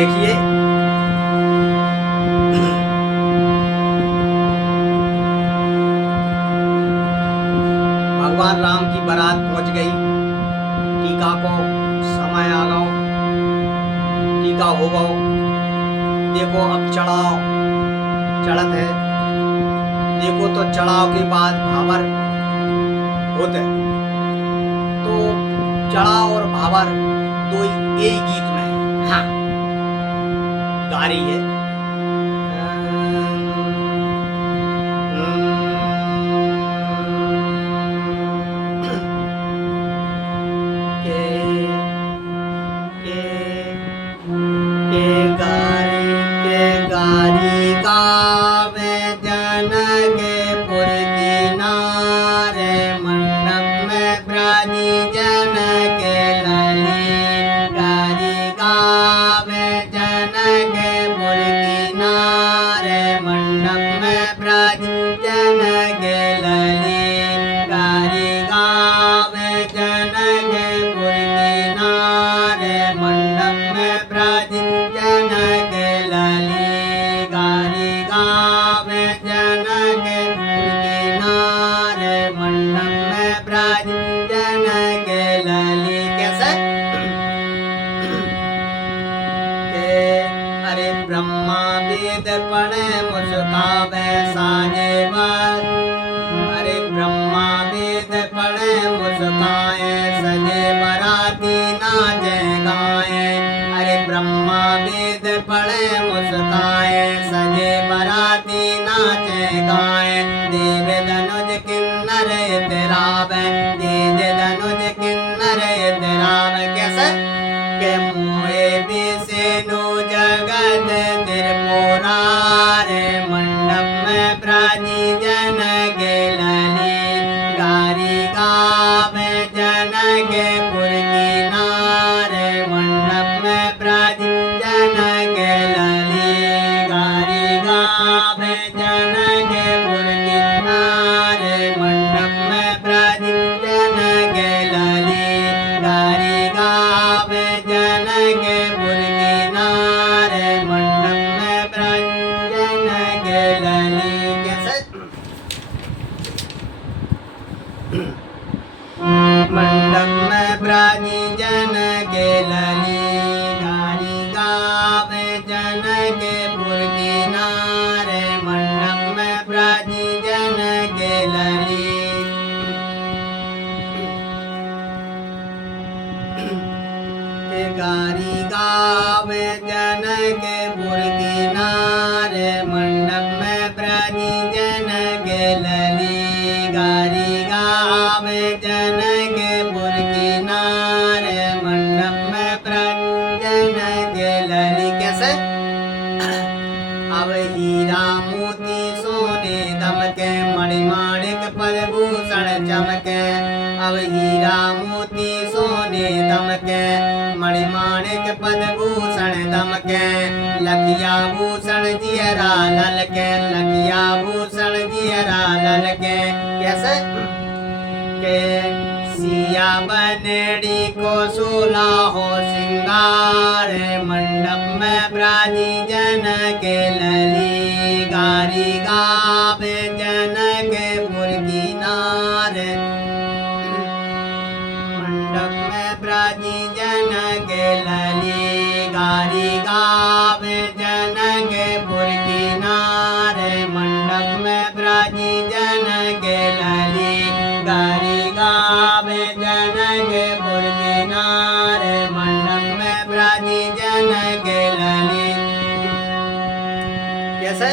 देखिए भगवान राम की बारात पहुंच गई। टीका को समय आ गओ, टीका हो गओ। देखो अब चढ़ाव चढ़त है। देखो तो चढ़ाव के बाद भावर होते, तो चढ़ाव और भावर दो ही एक गीत में है। हाँ, गा रही है। के गारी गावे जनकपुर किनारे, मंडप में ब्राजी जन के लली। गारी गावे जनकपुर किनारे, मंडप में ब्राजी जन के लली। गारी गावे जनकपुर किनारे, मंडप में ब्राजी जन के लली। गारी गावे जनकपुर किनारे, मंडप में ब्राजी जन के लली। कैसे के अरे ब्रह्मा वेद पढ़े मुस्कावे साजे बार। अरे ब्रह्मा वेद पढ़े मुस्काए, सजे बराती नाचे गाए। अरे ब्रह्मा वेद पढ़े मुस्काए, सजे बराती नाचे गाए। देव धनुज किन्नर इतरावे, तेज धनुज किन्नर इतरावे। कैसे के मोए विष्णु जगत त्रिपुरारे, मंडप में ब्राजी जन के लली। गारी गावे जनकपुर किनारे, मंडप में ब्राजी जन के लली। गारी गावे जनकपुर किनारे, मंडप में ब्राजी जन के लली। गारी गावे जनकपुर किनारे, मंडप में ब्राजी जन के लली। कैसे मंडप में ब्राजी जन के लली। गारी गावे जनकपुर किनारे, मंडप में ब्राजी जन के लली। गारी गावे जनकपुर किनारे, मंडप में ब्राजी जन के लली। गारी गावे जनकपुर किनारे, मंडप में ब्राजी जन के लली। कैसे अब हीरा मोती सोने दमके, मणिमाणिक पद्मभूषण चमके। अब हीरा मोती सोने दमके, मणिमाणिक पद्मभूषण दमके। लखिया भूषण जियरा ललके, लखिया भूषण जियरा ललके। कैसे के सिया बनड़ी को सोला हो सिंगार, मंडप में ब्राजी जन के लली। गारी गावे जनकपुर किनारे, मंडप में ब्राजी जन के लली। गारी गावे जनकपुर किनारे, मंडप में ब्राजी जन के लली। गारी गावे जनकपुर किनारे, मंडप में ब्राजी जन के लली। कैसे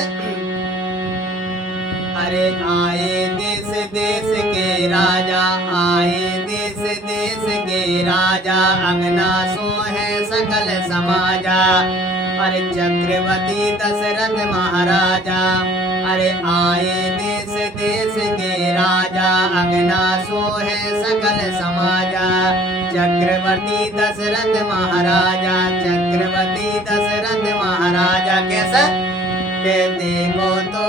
अरे आए देश देश के राजा, आए देश देश के राजा। अंगना सोहे सकल समाजा, अरे चक्रवर्ती दशरथ महाराजा। अरे आए देश देश के राजा, अंगना सोहे सकल समाजा। चक्रवर्ती दशरथ महाराजा, चक्रवर्ती दशरथ महाराजा। कैसे के देखो तो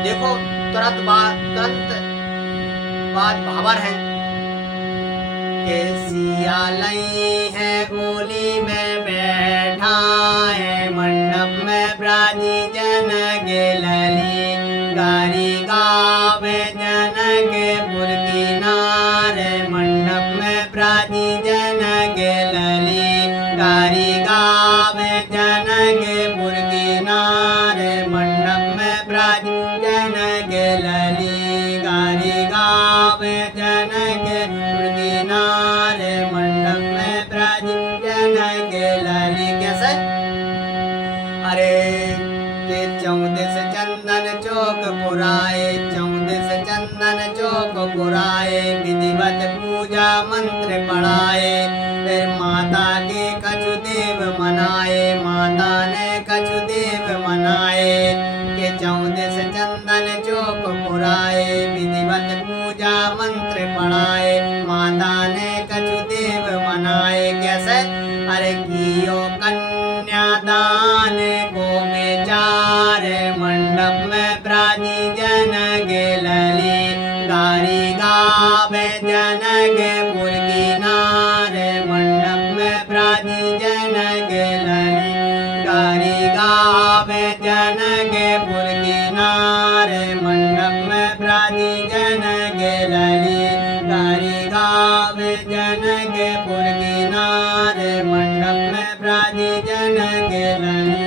देखो तुरंत बाद भावर है के सिया लई है गोली में बैठा है मंडप में ब्राजी जन गेलली गारी गावे जनकपुर किनारे मंडप में ब्राजी जन गेलली गारी गावे जनकपुर किनारे मंडप में ब्राजी जन गेलली गारी गावे जनकपुर किनारे मंडप में ब्राजी जन गेलली। कैसे? अरे के 14 चंदन चौक पुराए 14 चंदन चौक पुराए विधिवत पूजा मंत्र पढ़ाए फिर माता के कछु देव मनाए माता ने कछु देव मनाए के 14 चंदन चौक पुराए विधिवत पूजा मंत्र पढ़ाए माता ने कछु देव मनाए। कैसे? अरे कियो कन्यादान गो में चार मंडप में ब्राजी जन गेलली गारी गावे जनकपुर किनारे मंडप में ब्राजी जन गेलली गारी गावे जनकपुर किनारे मंडप में ब्राजी जन गेलली गारी गावे जनकपुर किनारे मंडप में ब्राजी जन गेलली।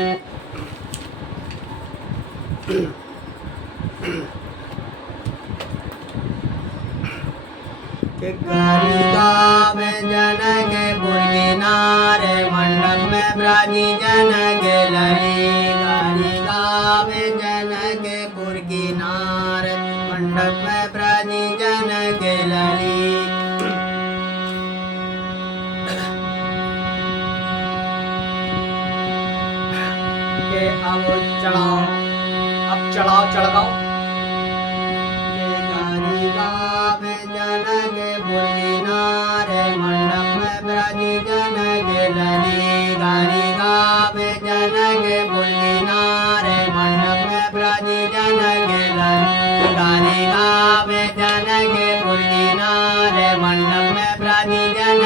गारी गावे जनकपुर किनारे मंडप में ब्राजी जन गेलली गारी गावे जनकपुर किनारे मंडप में ब्राजी जन गेलली। के अब चढ़ाओ चढ़ाओ गारी गावे जनकपुर किनारे मंडप में ब्राजी जन गेलली गारी गावे जनकपुर किनारे मंडप में ब्राजी जन गेलली गारी गावे जनकपुर किनारे मंडप में ब्राजी जन